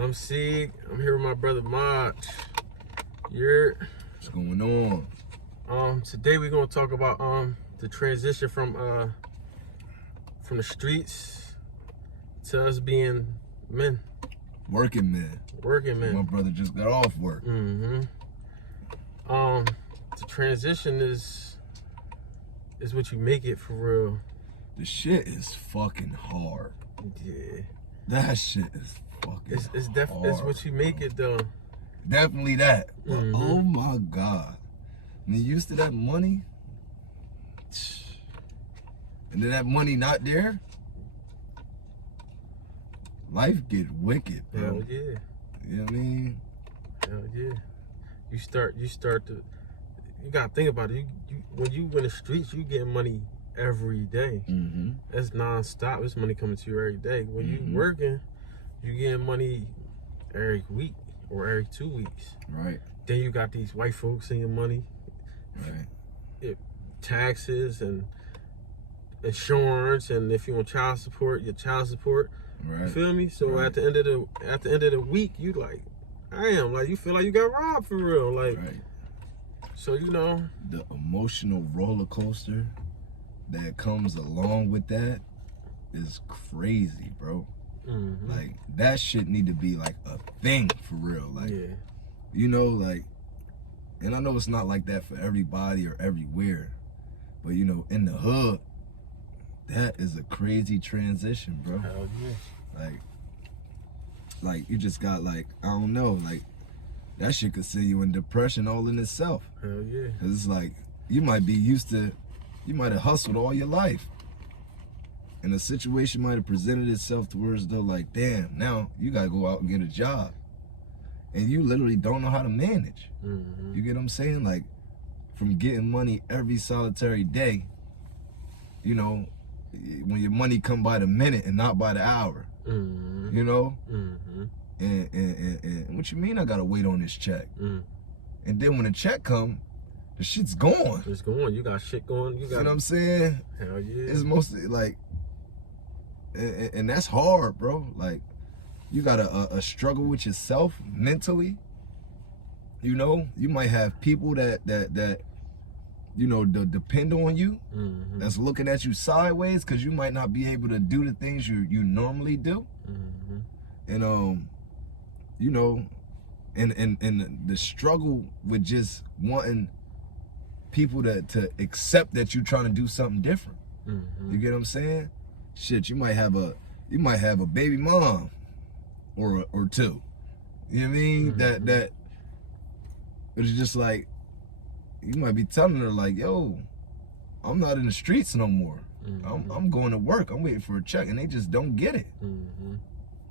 I'm Sig. I'm here with my brother Mod. What's going on? Today we're gonna talk about the transition from the streets to us being men. Working man. My brother just got off work. The transition is what you make it for real. The shit is fucking hard. Yeah. That shit is fucking hard. It's what you make it though. Definitely that. But oh my God. When you're used to that money, and then that money not there, life get wicked, bro. Hell yeah. You know what I mean? Hell yeah. You start to, you gotta think about it. When you in the streets, you get money every day. It's non-stop. It's money coming to you every day. When you working, you getting money every week or every 2 weeks. Right. Then you got these white folks in your money. Right. Taxes and insurance, and if you want child support, your child support. Right. You feel me? So right. at the end of the week, you like, you feel like you got robbed for real. Like, right. So you know, the emotional roller coaster that comes along with that is crazy, bro. Like, that shit need to be like a thing for real. Like, you know, like, and I know it's not like that for everybody or everywhere, but you know, in the hood, that is a crazy transition, bro. Hell yeah. Like you just got, like, I don't know, like, that shit could send you in depression all in itself. Hell yeah. Cause it's like, you might have hustled all your life, and the situation might have presented itself towards though, like, damn, now you gotta go out and get a job, and you literally don't know how to manage. You get what I'm saying? Like, from getting money every solitary day, you know, when your money come by the minute and not by the hour, you know? And what you mean I gotta wait on this check? And then when the check come, the shit's gone. It's going. You got shit going. You know what I'm saying? Hell yeah. It's mostly like, and that's hard, bro. Like, you got a struggle with yourself mentally. You know, you might have people that you know, depend on you, that's looking at you sideways because you might not be able to do the things you normally do. And you know, and the struggle with just wanting people to accept that you're trying to do something different. You get what I'm saying? Shit, you might have a baby mom or two. You know what I mean? That it's just like, you might be telling her like, yo, I'm not in the streets no more. I'm going to work. I'm waiting for a check, and they just don't get it.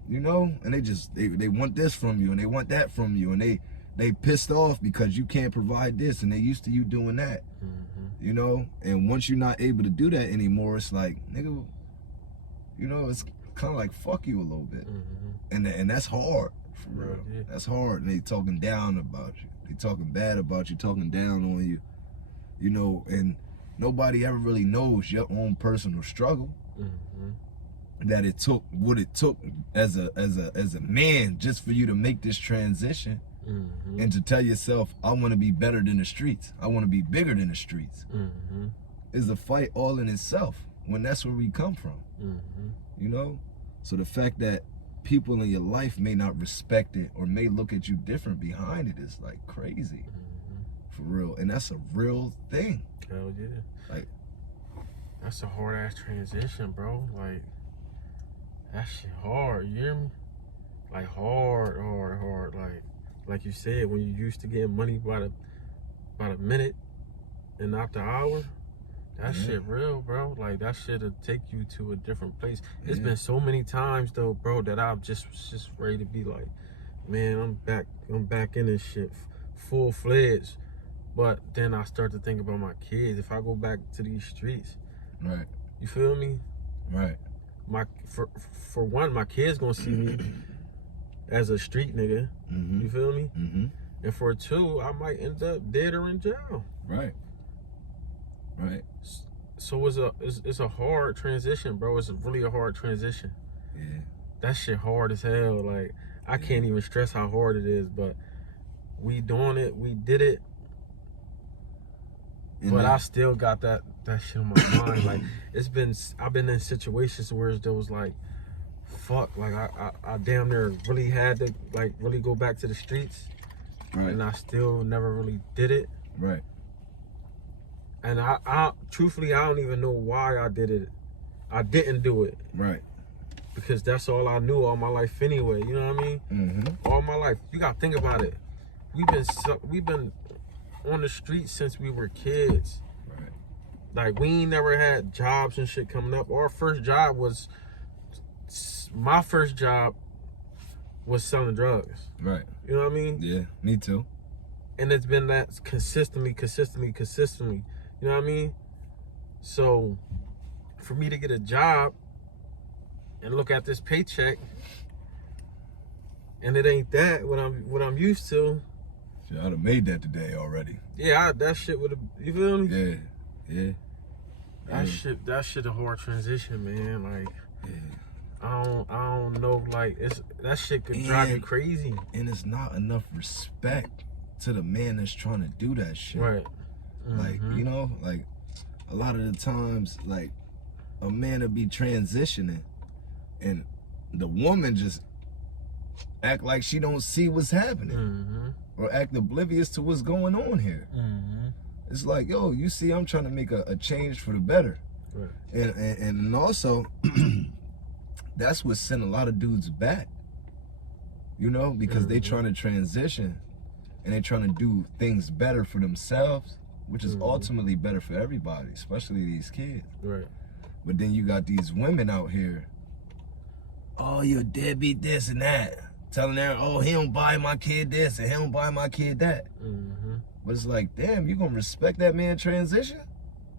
You know, and they want this from you, and they want that from you, and they pissed off because you can't provide this, and they used to you doing that. You know, and once you're not able to do that anymore, it's like, nigga, you know, it's kind of like fuck you a little bit. And that's hard, for real. That's hard. And they talking down about you. They talking bad about you, talking down on you. You know, and nobody ever really knows your own personal struggle. That it took what it took as a man just for you to make this transition. And to tell yourself, I want to be better than the streets. I want to be bigger than the streets. Is a fight all in itself, when that's where we come from. You know? So the fact that people in your life may not respect it or may look at you different behind it is like crazy. For real. And that's a real thing. Hell yeah. Like, that's a hard ass transition, bro. Like, that shit hard, you hear me? Like, hard. Like you said, when you used to get money by the minute and not the hour, that shit real, bro. Like, that shit'll take you to a different place. It's been so many times though, bro, that I'm just ready to be like, man, I'm back in this shit full fledged. But then I start to think about my kids. If I go back to these streets, right? You feel me? Right. For one, my kids gonna see me as a street nigga. You feel me? And for two, I might end up dead or in jail. Right. So it's a hard transition, bro. It's really a hard transition. Yeah. That shit hard as hell. Like, I can't even stress how hard it is, but we doing it, we did it. But I still got that shit on my mind. Like, I've been in situations where there was like, fuck, like I damn near really had to like really go back to the streets. Right. And I still never really did it. Right. And I truthfully, I don't even know why I did it. I didn't do it. Right. Because that's all I knew all my life anyway. You know what I mean? Mm-hmm. All my life. You gotta think about it. We've been on the streets since we were kids. Right. Like, we ain't never had jobs and shit coming up. My first job was selling drugs. Right. You know what I mean? Yeah, me too. And it's been that consistently. You know what I mean? So, for me to get a job and look at this paycheck, and it ain't that what I'm used to. Shit, I'd have made that today already. Yeah, that shit would have. You feel me? Yeah. That shit a hard transition, man. Like, Yeah. I don't know. Like, that shit could drive you crazy. And it's not enough respect to the man that's trying to do that shit. Right. Mm-hmm. Like, you know, like a lot of the times, like a man will be transitioning, and the woman just act like she don't see what's happening. Mm-hmm. Or act oblivious to what's going on here. Mm-hmm. It's like, yo, you see, I'm trying to make a change for the better. Right. And also, that's what sent a lot of dudes back. You know, because they trying to transition and they trying to do things better for themselves, which is ultimately better for everybody, especially these kids. Right. But then you got these women out here, oh, you're a deadbeat this and that. Telling her, oh, he don't buy my kid this and he don't buy my kid that. Mm-hmm. But it's like, damn, you gonna respect that man transition?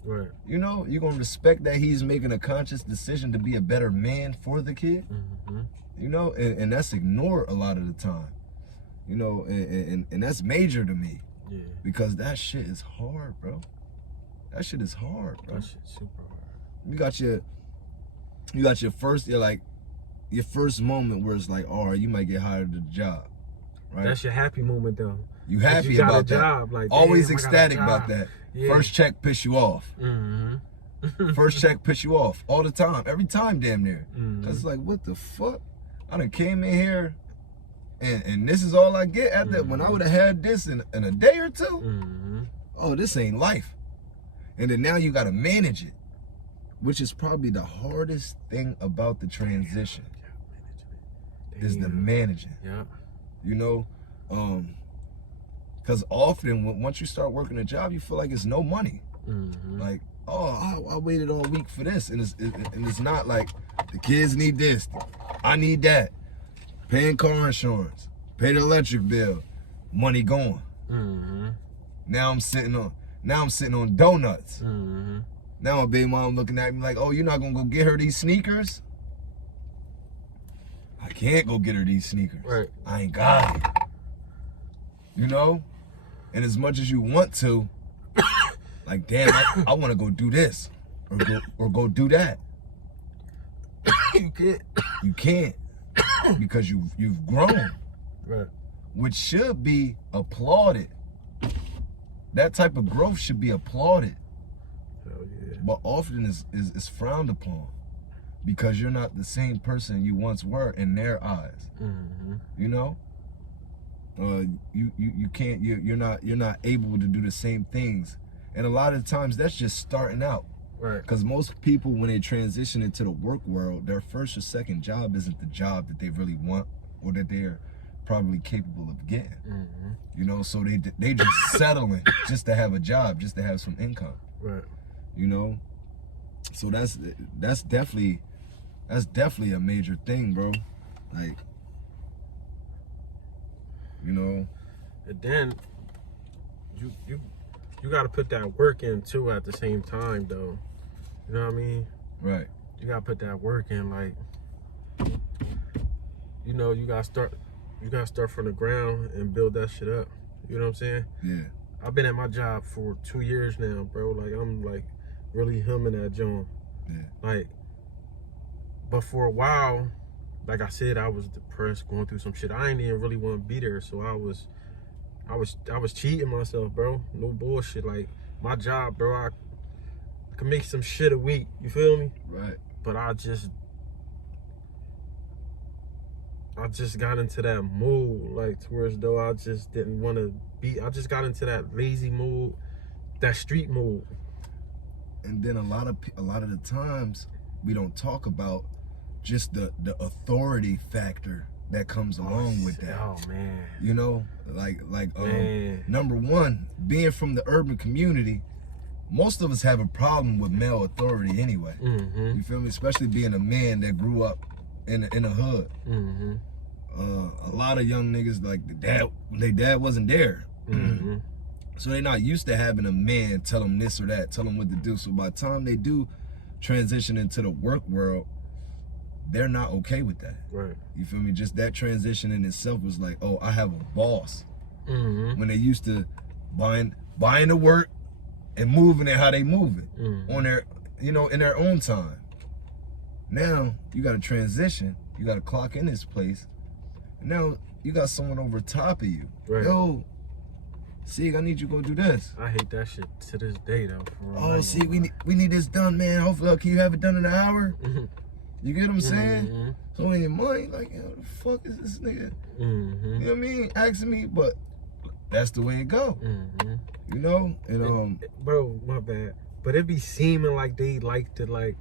Right. You know, you gonna respect that he's making a conscious decision to be a better man for the kid? Mm-hmm. You know, and that's ignored a lot of the time. You know, and that's major to me. Yeah. Because that shit is hard, bro. That shit is hard, bro. That shit's super hard. You got your first, your first moment where it's like, all right, you might get hired at the job, right? That's your happy moment, though. You happy you got about a job, that. like, always damn, ecstatic I got a about that. Yeah. First check piss you off. Mm-hmm. First check piss you off all the time, every time, damn near. Mm-hmm. Cause it's like, what the fuck? I done came in here, and this is all I get at that. When I would have had this in a day or two, oh, this ain't life. And then now you gotta manage it, which is probably the hardest thing about the transition. Is the managing. Yeah. You know, because often once you start working a job, you feel like it's no money. Mm-hmm. Like, oh, I waited all week for this, and it's not like the kids need this, I need that, paying car insurance, pay the electric bill, money going. Mm-hmm. Now I'm sitting on donuts. Mm-hmm. Now my baby mom looking at me like, oh, you're not gonna go get her these sneakers? I can't go get her these sneakers. Right. I ain't got it. You know? And as much as you want to, like, damn, I want to go do this or go do that. You can't. You can't because you've grown, Right. which should be applauded. That type of growth should be applauded. Hell yeah. But often is frowned upon because you're not the same person you once were in their eyes. Mm-hmm. You know, you can't. You're not able to do the same things, and a lot of times that's just starting out. Right. Because most people, when they transition into the work world, their first or second job isn't the job that they really want or that they're probably capable of getting. Mm-hmm. You know, so they just settling just to have a job, just to have some income. Right. You know, so that's definitely a major thing, bro. Like, you know. And then you got to put that work in too at the same time, though. You know what I mean? Right. You got to put that work in, like, you know, you got to start from the ground and build that shit up. You know what I'm saying? Yeah. I've been at my job for 2 years now, bro. Like, I'm like really humming that joint. Yeah. Like, but for a while, like I said, I was depressed, going through some shit. I ain't even really want to be there, so I was cheating myself, bro. No bullshit. Like my job, bro, I could make some shit a week. You feel me? Right. But I just got into that mood, like to where as though I just didn't want to be. I just got into that lazy mood, that street mood. And then a lot of the times we don't talk about just the authority factor that comes along with that. Oh man. You know, like number one, being from the urban community, most of us have a problem with male authority anyway. Mm-hmm. You feel me? Especially being a man that grew up in a hood. Mm-hmm. A lot of young niggas, like their dad wasn't there. Mm-hmm. So they're not used to having a man tell them this or that, tell them what to do. So by the time they do transition into the work world, they're not okay with that. Right. You feel me? Just that transition in itself was like, oh, I have a boss. Mm-hmm. When they used to buying the work and moving it how they move it on their, you know, in their own time. Now you got to transition. You got to clock in this place. And now you got someone over top of you. Right. Yo, see, I need you to go do this. I hate that shit to this day though. Oh, see, we need this done, man. Hopefully, can you have it done in an hour? You get what I'm saying? Mm-hmm. So in your mind, like, yo, the fuck is this nigga? Mm-hmm. You know what I mean? Asking me, but that's the way it go. Mm-hmm. You know? And bro, my bad. But it be seeming like they like to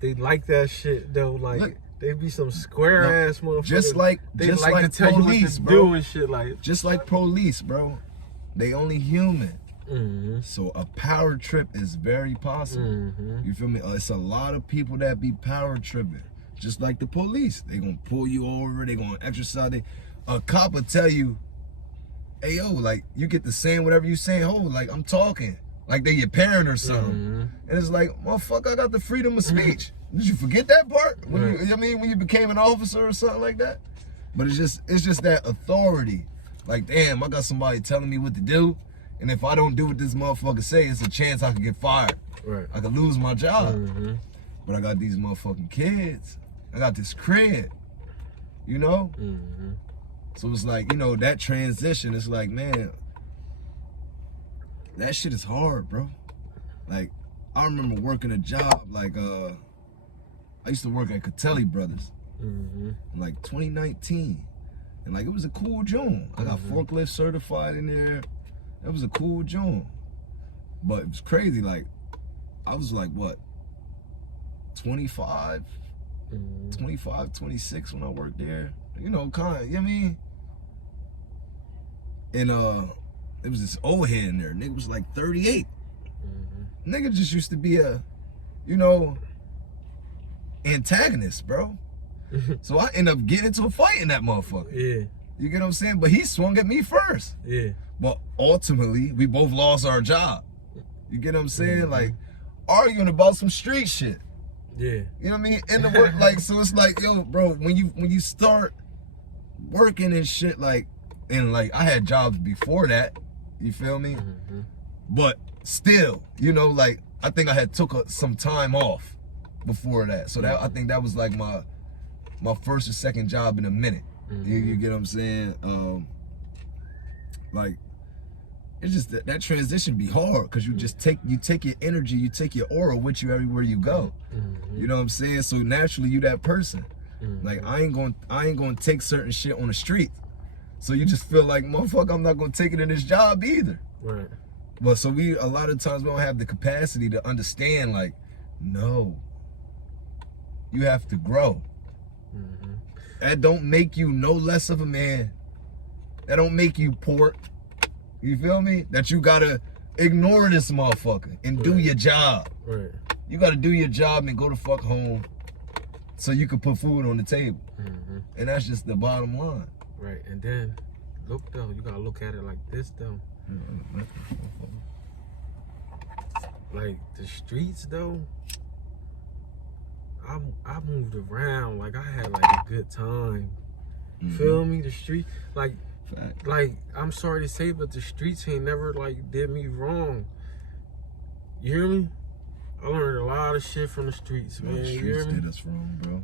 they like that shit though. Like look, they be some square ass motherfuckers. Just like to tell police, you what to bro. do and shit like. Just like police, bro. They only human. Mm-hmm. So a power trip is very possible. Mm-hmm. You feel me? It's a lot of people that be power tripping. Just like the police. They gonna pull you over. They gonna exercise. A cop will tell you, hey, yo, like, you get to saying whatever you saying. Oh, like, I'm talking. Like they your parent or something. Mm-hmm. And it's like, motherfucker, I got the freedom of speech. Did you forget that part? When right. you, I mean, when you became an officer or something like that? But it's just that authority. Like, damn, I got somebody telling me what to do. And if I don't do what this motherfucker say, it's a chance I could get fired. Right. I could lose my job. Mm-hmm. But I got these motherfucking kids. I got this crib. You know? Mm-hmm. So it's like, you know, that transition, it's like, man, that shit is hard, bro. Like, I remember working a job, like, I used to work at Catelli Brothers in like 2019. And like, it was a cool joint. I got forklift certified in there. It was a cool joint. But it was crazy, like, I was like, what, 25, 26 when I worked there. You know, kind of, you know what I mean? And it was this old head in there. Nigga was like 38. Nigga just used to be a, you know, antagonist, bro. So I ended up getting into a fight in that motherfucker. Yeah. You get what I'm saying? But he swung at me first. Yeah. But ultimately, we both lost our job. You get what I'm saying? Like, arguing about some street shit. Yeah. You know what I mean? In the work, like, so it's like, yo, bro, when you start working and shit, like, and like, I had jobs before that, you feel me? But still, you know, like, I think I had took some time off before that. So that, I think that was like my first or second job in a minute. You get what I'm saying? Like, it's just that transition be hard because you just take your energy, you take your aura with you everywhere you go. You know what I'm saying? So naturally you that person. Like, I ain't gonna take certain shit on the street. So you just feel like, motherfucker, I'm not gonna take it in this job either. Right. But so a lot of times we don't have the capacity to understand, like, no, you have to grow. That don't make you no less of a man. That don't make you poor. You feel me? That you gotta ignore this motherfucker and do your job. Right. You gotta do your job and go the fuck home so you can put food on the table. And that's just the bottom line. Right. And then, look though, you gotta look at it like this though. Like, the streets though, I moved around, like, I had like a good time. Feel me? The street, like, I'm sorry to say, but the streets ain't never like did me wrong. You hear me? I learned a lot of shit from the streets, man. The You hear streets me? did us wrong, bro.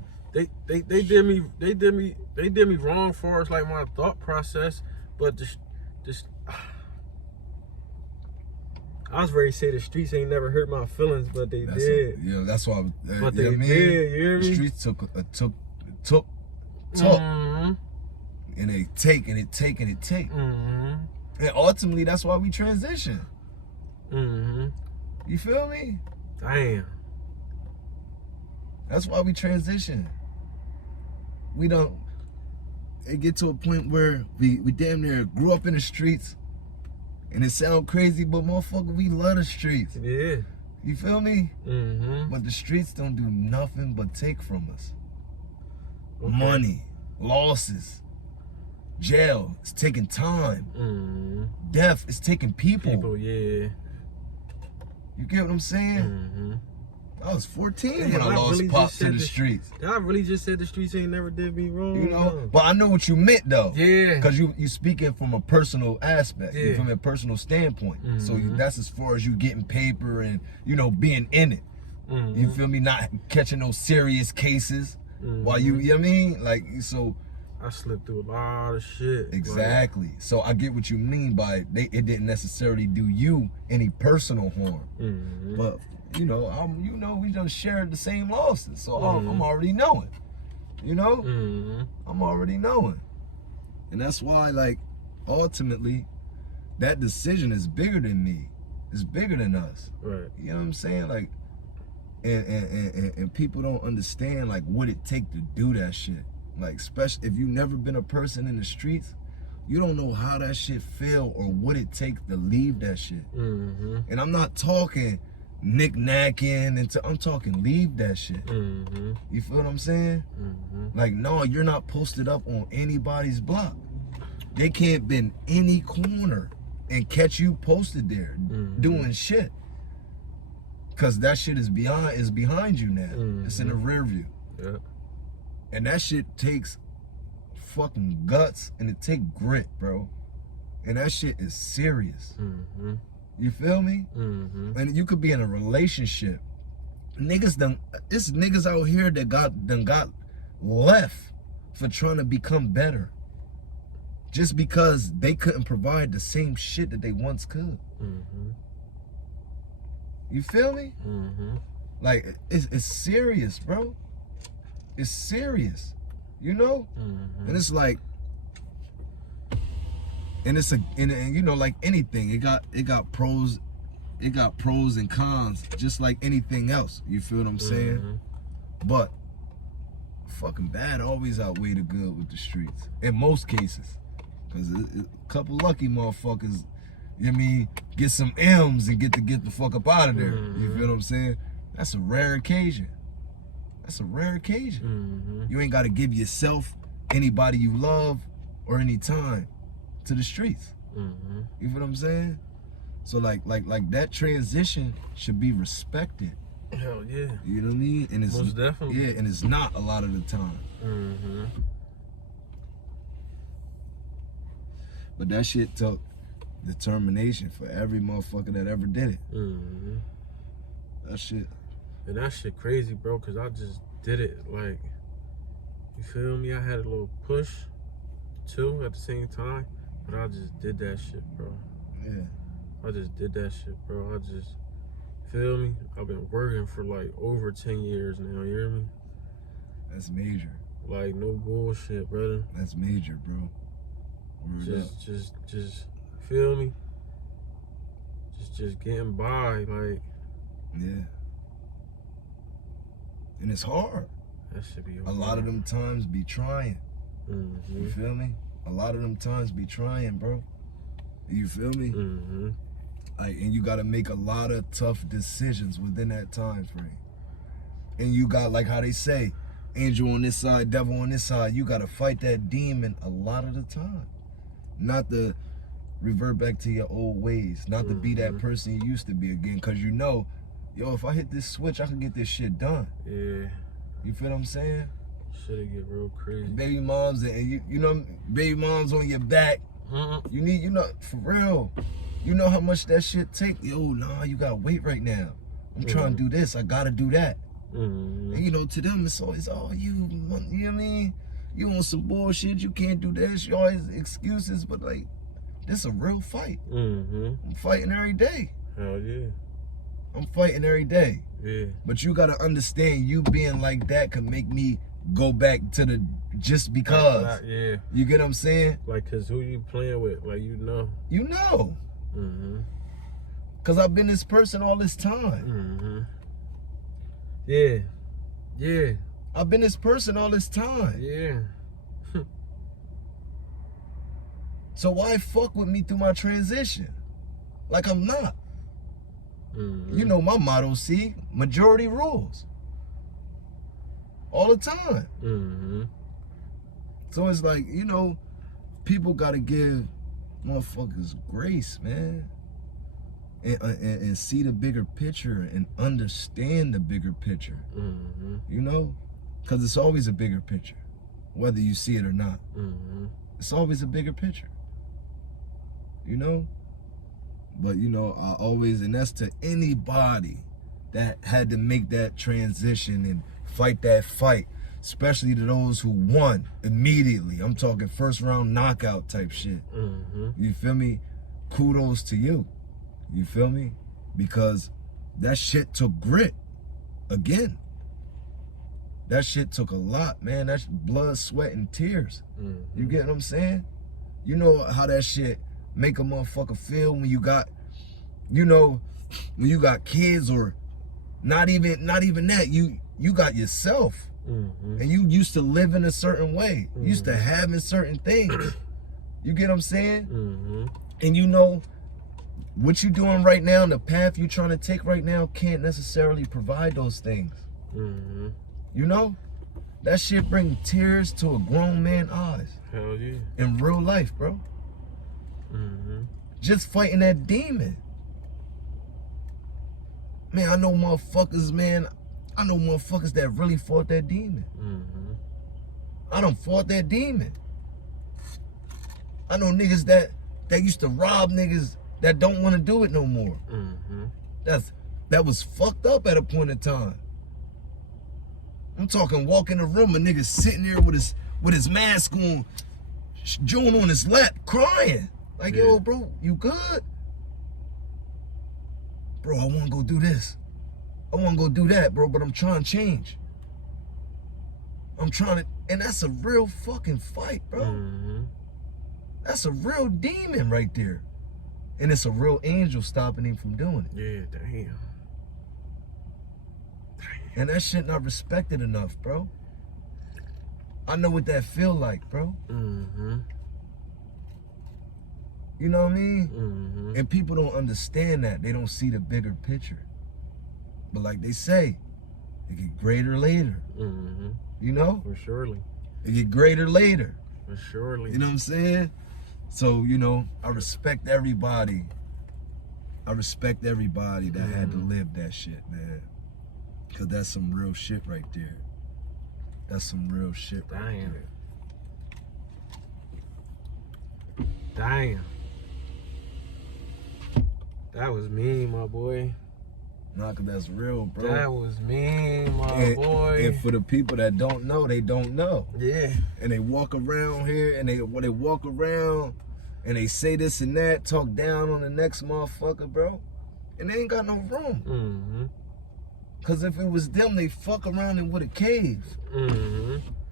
they did me wrong for as like my thought process, but just I was ready to say the streets ain't never hurt my feelings, but they did. Yeah, that's why. But they did. You hear me? The streets took, Mm-hmm. and they take and it take and it take, Mm-hmm. and ultimately that's why we transition. Mm-hmm. You feel me? Damn. That's why we transition. We don't. It get to a point where we damn near grew up in the streets, and it sound crazy, but motherfucker, we love the streets. Yeah. You feel me? Mm-hmm. But the streets don't do nothing but take from us. Okay. Money, losses, jail. It's taking time. Mm-hmm. Death is taking people. People, yeah. You get what I'm saying? Mm-hmm. I was 14 Damn, when I lost really Pop just to said the streets. I really just said the streets ain't never did me wrong. You know? But I know what you meant though. Yeah. Because you speaking from a personal aspect, Yeah. from a personal standpoint. So Mhm. that's as far as you getting paper and, being in it. Mm-hmm. You feel me? Not catching those serious cases while you know what I mean? Like, so. I slipped through a lot of shit. Exactly. So I get what you mean by it didn't necessarily do you any personal harm. Mm-hmm. But, we done shared the same losses. So I'm already knowing. Mm-hmm. I'm already knowing. And that's why, like, ultimately, that decision is bigger than me. It's bigger than us. Right. You know what I'm saying? Like, and people don't understand, like, what it take to do that shit. Like, especially if you never been a person in the streets, you don't know how that shit feel or what it take to leave that shit. Mm-hmm. And I'm not talking knick-knacking, I'm talking leave that shit. Mm-hmm. You feel what I'm saying? Mm-hmm. Like, no, you're not posted up on anybody's block. They can't bend any corner and catch you posted there doing shit. Cause that shit is behind you now. It's in the rear view. Yeah. And that shit takes fucking guts and it take grit, bro. And that shit is serious. Mm-hmm. You feel me? Mm-hmm. And you could be in a relationship. It's niggas out here that got left for trying to become better. Just because they couldn't provide the same shit that they once could. Mm-hmm. You feel me? Mm-hmm. Like, it's serious, bro. It's serious. Mm-hmm. And it's like, and like anything, it got pros and cons, just like anything else. You feel what I'm saying? Mm-hmm. But fucking bad always outweigh the good with the streets in most cases, because a couple lucky motherfuckers, you know what I mean, get some M's and get the fuck up out of there. You feel what I'm saying? That's a rare occasion. Mm-hmm. You ain't got to give yourself, anybody you love, or any time to the streets. Mm-hmm. You feel what I'm saying? So like that transition should be respected. Hell yeah. You know what I mean? And it's Most definitely. Yeah, and it's not a lot of the time. Mm-hmm. But that shit took determination for every motherfucker that ever did it. Mm-hmm. That shit. And that shit crazy, bro, because I just did it. Like, you feel me? I had a little push, too, at the same time. But I just did that shit, bro. Yeah. I just did that shit, bro. I just, feel me? I've been working for, like, over 10 years now, you hear me? That's major. Like, no bullshit, brother. That's major, bro. Word up. Just, feel me? Just getting by, like. Yeah. And it's hard. That should be hard. A lot of them times be trying. Mm-hmm. You feel me? A lot of them times be trying, bro. You feel me? Mm-hmm. Like, and you got to make a lot of tough decisions within that time frame. And you got, like how they say, angel on this side, devil on this side. You got to fight that demon a lot of the time. Not to revert back to your old ways. Not to be that person you used to be again. Because you know, yo, if I hit this switch, I can get this shit done. Yeah. You feel what I'm saying? Shit'll get real crazy. Baby moms, and you know, baby moms on your back. You need, for real. You know how much that shit take? Yo, nah, you gotta wait right now. I'm trying to do this. I gotta do that. And, you know, to them, it's always, oh, you know what I mean? You want some bullshit, you can't do this, you always excuses, but like, this a real fight. I'm fighting every day. Hell yeah. I'm fighting every day. Yeah. But you gotta understand, you being like that could make me go back to the just because. Yeah. You get what I'm saying? Like, cause who you playing with, like, you know. You know. Cause I've been this person all this time. Yeah. Yeah. I've been this person all this time. Yeah. So why fuck with me through my transition? Like I'm not. You know my motto, see? Majority rules. All the time. So it's like, you know, people gotta give motherfuckers grace, man. And see the bigger picture and understand the bigger picture. You know? Because it's always a bigger picture, whether you see it or not. It's always a bigger picture. You know? But, you know, I always, and that's to anybody that had to make that transition and fight that fight, especially to those who won immediately. I'm talking first round knockout type shit. You feel me? Kudos to you. You feel me? Because that shit took grit. Again. That shit took a lot, man. That's blood, sweat, and tears. You get what I'm saying? You know how that shit make a motherfucker feel when you got, you know, when you got kids, or not even that, you got yourself. And you used to live in a certain way. Used to having certain things. You get what I'm saying? And you know, what you doing right now, and the path you trying to take right now can't necessarily provide those things. You know? That shit bring tears to a grown man's eyes. Hell yeah. In real life, bro. Just fighting that demon. Man, I know motherfuckers, man. I know motherfuckers that really fought that demon. I done fought that demon. I know niggas that used to rob niggas that don't want to do it no more. That was fucked up at a point in time. I'm talking walk in the room, a nigga sitting there with his mask on, June on his lap, crying. Like, yo, bro, you good? Bro, I want to go do this. I want to go do that, bro, but I'm trying to change. I'm trying to, and that's a real fucking fight, bro. That's a real demon right there. And it's a real angel stopping him from doing it. Yeah, damn. And that shit not respected enough, bro. I know what that feel like, bro. You know what I mean? And people don't understand that. They don't see the bigger picture. But like they say, it get greater later. You know? For surely. It get greater later. For surely. You know what I'm saying? So, you know, I respect everybody. I respect everybody that had to live that shit, man. Because that's some real shit right there. That's some real shit right there. Damn. That was mean, my boy. Nah, cause that's real, bro. That was mean, my boy. And for the people that don't know, they don't know. Yeah. And they walk around here, and they walk around, and they say this and that, talk down on the next motherfucker, bro. And they ain't got no room. Cause if it was them, they fuck around and would've caved.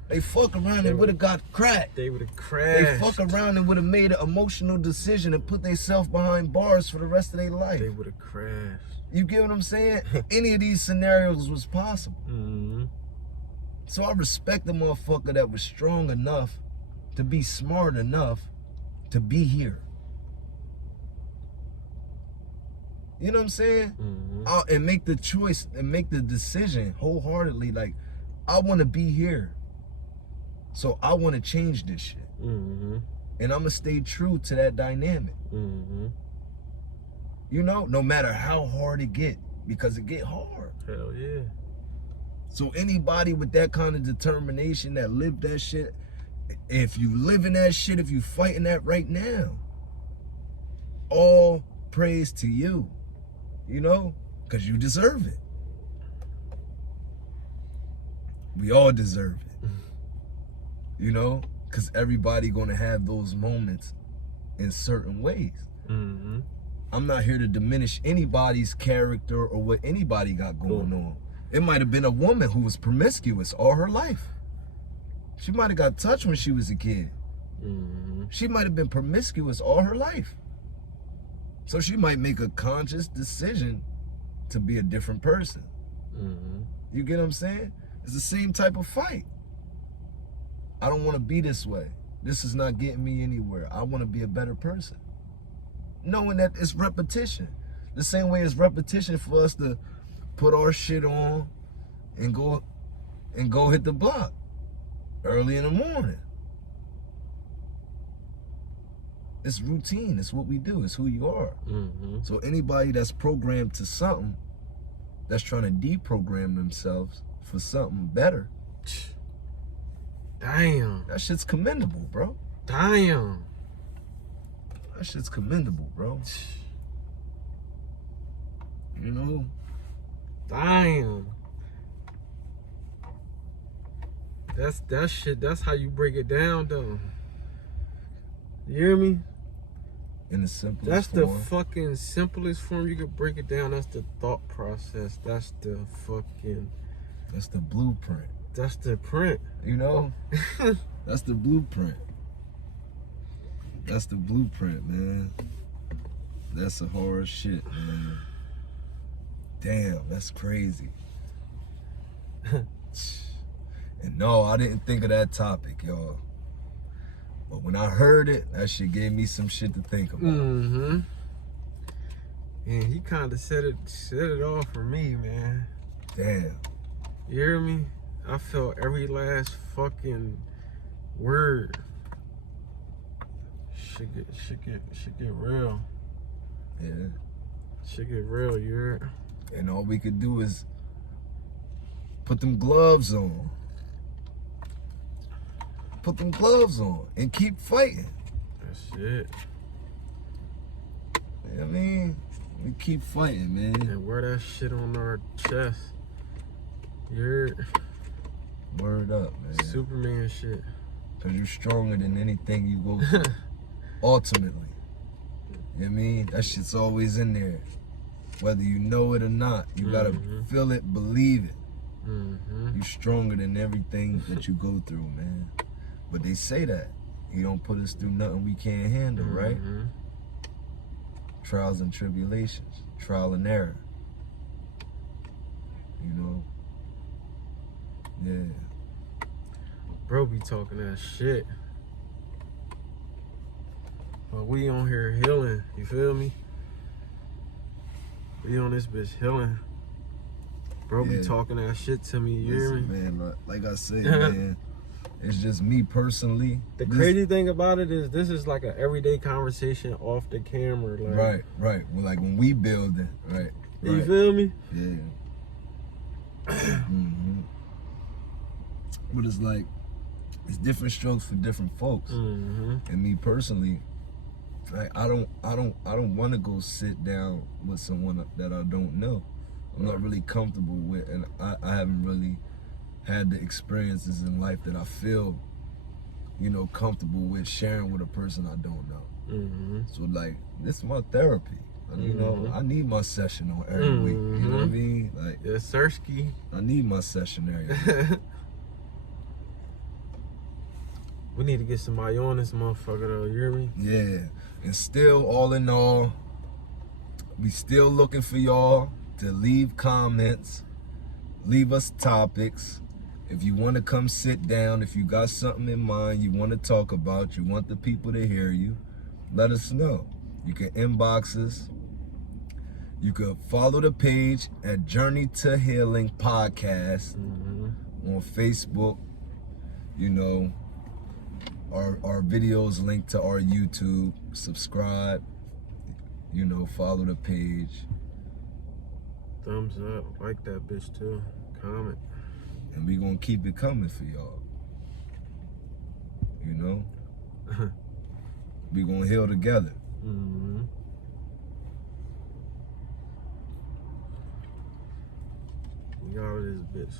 They fuck around and would've got cracked. They would've crashed. They fuck around and would've made an emotional decision and put themselves behind bars for the rest of their life. They would've crashed. You get what I'm saying? Any of these scenarios was possible. So I respect the motherfucker that was strong enough to be smart enough to be here. You know what I'm saying? And make the choice and make the decision wholeheartedly. Like, I want to be here. So I want to change this shit. And I'm going to stay true to that dynamic. You know, no matter how hard it get, because it get hard. Hell yeah. So anybody with that kind of determination that lived that shit, if you live in that shit, if you fighting that right now, all praise to you, you know, because you deserve it. We all deserve it. You know? Because everybody gonna have those moments in certain ways. Mm-hmm. I'm not here to diminish anybody's character or what anybody got going on. It might have been a woman who was promiscuous all her life. She might have got touched when she was a kid. Mm-hmm. She might have been promiscuous all her life. So she might make a conscious decision to be a different person. Mm-hmm. You get what I'm saying? It's the same type of fight. I don't want to be this way. This is not getting me anywhere. I want to be a better person. Knowing that it's repetition. The same way it's repetition for us to put our shit on and go hit the block early in the morning. It's routine. It's what we do. It's who you are. Mm-hmm. So anybody that's programmed to something, that's trying to deprogram themselves for something better, damn, that shit's commendable, bro. Damn. That shit's commendable, bro. You know? Damn. That shit, that's how you break it down, though. You hear me? In the simplest That's form. the fucking simplest form you could break it down. That's the thought process. That's the fucking... That's the blueprint. That's the print. You know? That's the blueprint. That's the blueprint, man. That's the horror shit, man. Damn, that's crazy. And no, I didn't think of that topic, y'all. But when I heard it, that shit gave me some shit to think about. Mm-hmm. And he kind of set it off for me, man. Damn. You hear me? I felt every last fucking word. Shit get real. Yeah. Shit get real, you heard? And all we could do is put them gloves on. Put them gloves on and keep fighting. That's it. You know what I mean? We keep fighting, man. And wear that shit on our chest. You heard? Word up, man. Superman shit. Cause you're stronger than anything you go through. Ultimately. You know what I mean? That shit's always in there. Whether you know it or not. You gotta feel it, believe it. Mm-hmm. You're stronger than everything that you go through, man. But they say that. He don't put us through nothing we can't handle, right? Trials and tribulations. Trial and error. You know? Yeah. Bro be talking that shit. But we on here healing, you feel me? We on this bitch healing. Bro be talking that shit to me, you hear me? Man, like I said, man, it's just me personally. The crazy thing about it is this is like an everyday conversation off the camera. Like, right. Well, like when we build it, right. You feel me? Yeah. But it's like, it's different strokes for different folks. And me personally, like I don't want to go sit down with someone that I don't know. I'm not really comfortable with, and I haven't really had the experiences in life that I feel, you know, comfortable with sharing with a person I don't know. So like, this is my therapy. You know, I need my session on every week. You know what I mean? Like, yes, Sirski. I need my session every week. We need to get somebody on this motherfucker though, you hear me? Yeah. And still, all in all, we still looking for y'all to leave comments, leave us topics. If you want to come sit down, if you got something in mind you want to talk about, you want the people to hear you, let us know. You can inbox us. You could follow the page at Journey to Healing Podcast on Facebook. You know, our videos linked to our YouTube. Subscribe. You know, follow the page. Thumbs up. Like that bitch too. Comment. And we gonna keep it coming for y'all. You know? We gonna heal together. We got this bitch.